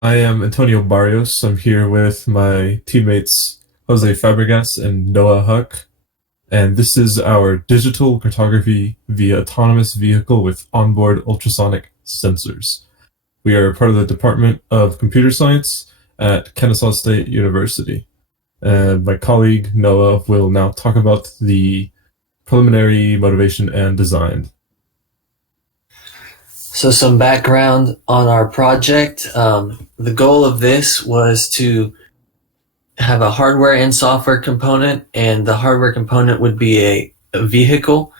I am Antonio Barrios. I'm here with my teammates Jose Fabregas and Noah Huck, and this is our digital cartography via autonomous vehicle with onboard ultrasonic sensors. We are part of the Department of Computer Science at Kennesaw State University. And my colleague Noah will now talk about the preliminary motivation and design. So some background on our project. The goal of this was to have a hardware and software component, and the hardware component would be a vehicle.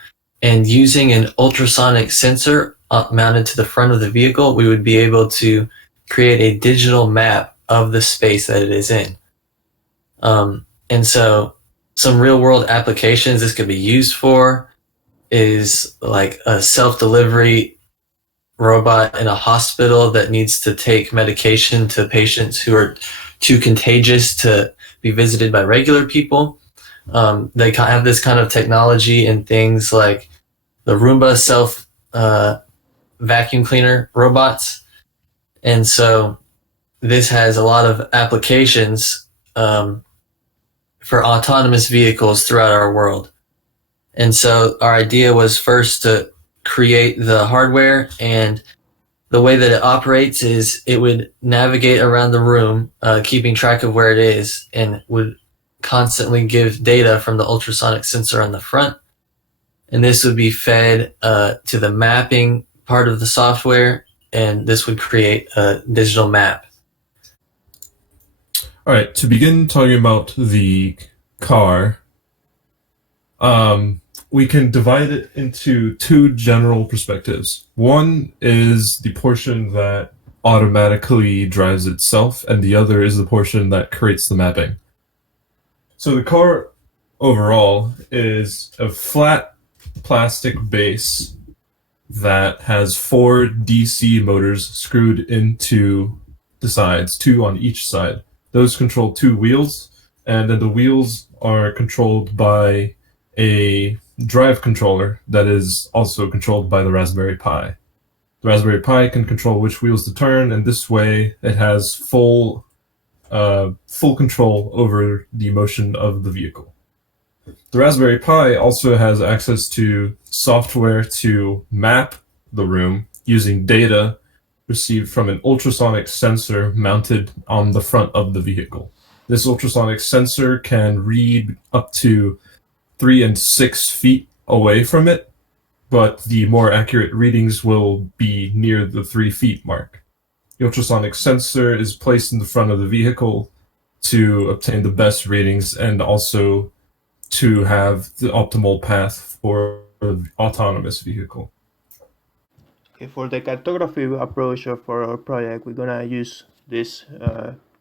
And using an ultrasonic sensor mounted to the front of the vehicle, we would be able to create a digital map of the space that it is in. And so some real world applications this could be used for is like a self-delivery robot in a hospital that needs to take medication to patients who are too contagious to be visited by regular people. They have this kind of technology in things like the Roomba self vacuum cleaner robots. And so this has a lot of applications for autonomous vehicles throughout our world. And so our idea was first to create the hardware, and the way that it operates is it would navigate around the room, keeping track of where it is, and would constantly give data from the ultrasonic sensor on the front. And this would be fed to the mapping part of the software, and this would create a digital map. All right, to begin talking about the car, we can divide it into two general perspectives. One is the portion that automatically drives itself, and the other is the portion that creates the mapping. So the car overall is a flat plastic base that has four DC motors screwed into the sides, two on each side. Those control two wheels, and then the wheels are controlled by a drive controller that is also controlled by the Raspberry Pi. The Raspberry Pi can control which wheels to turn, and this way it has full control over the motion of the vehicle. The Raspberry Pi also has access to software to map the room using data received from an ultrasonic sensor mounted on the front of the vehicle. This ultrasonic sensor can read up to 3 and 6 feet away from it, but the more accurate readings will be near the 3 feet mark. The ultrasonic sensor is placed in the front of the vehicle to obtain the best readings and also to have the optimal path for the autonomous vehicle. Okay, for the cartography approach for our project, we're gonna use this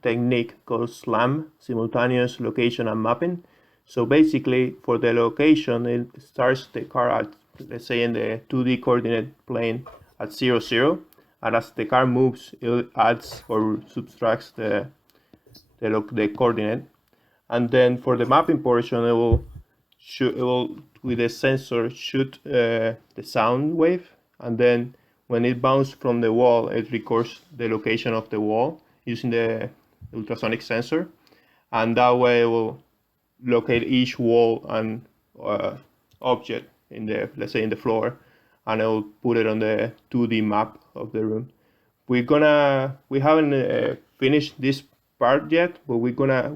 technique called SLAM, simultaneous location and mapping. So basically, for the location, it starts the car at, let's say, in the 2D coordinate plane at 0, 0, and as the car moves, it adds or subtracts the coordinate. And then for the mapping portion, it will with the sensor shoot the sound wave, and then when it bounces from the wall, it records the location of the wall using the ultrasonic sensor, and that way it will locate each wall and object in the, let's say, in the floor, and it will put it on the 2D map of the room. We haven't finished this part yet, but we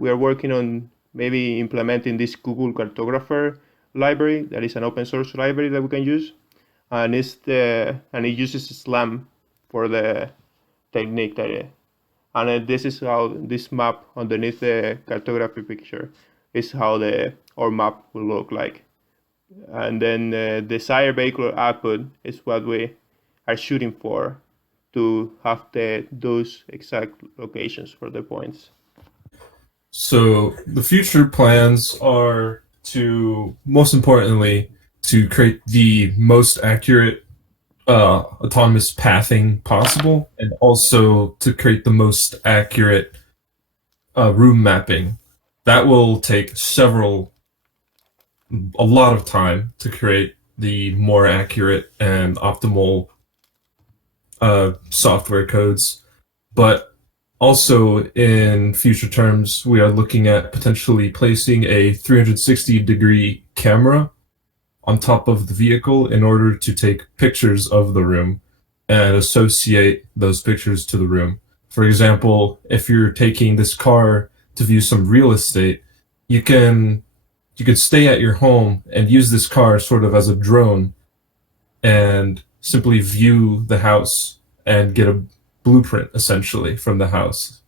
are working on maybe implementing this Google Cartographer library that is an open source library that we can use, and it uses SLAM for the technique and this is how this map underneath the cartography picture is how our map will look like. And then the desired vehicular output is what we are shooting for, to have those exact locations for the points. So the future plans are to, most importantly, to create the most accurate autonomous pathing possible, and also to create the most accurate room mapping. That will take a lot of time to create the more accurate and optimal software codes. But Also, in future terms, we are looking at potentially placing a 360-degree camera on top of the vehicle in order to take pictures of the room and associate those pictures to the room. For example, if you're taking this car to view some real estate, you could stay at your home and use this car sort of as a drone and simply view the house and get a blueprint essentially from the house.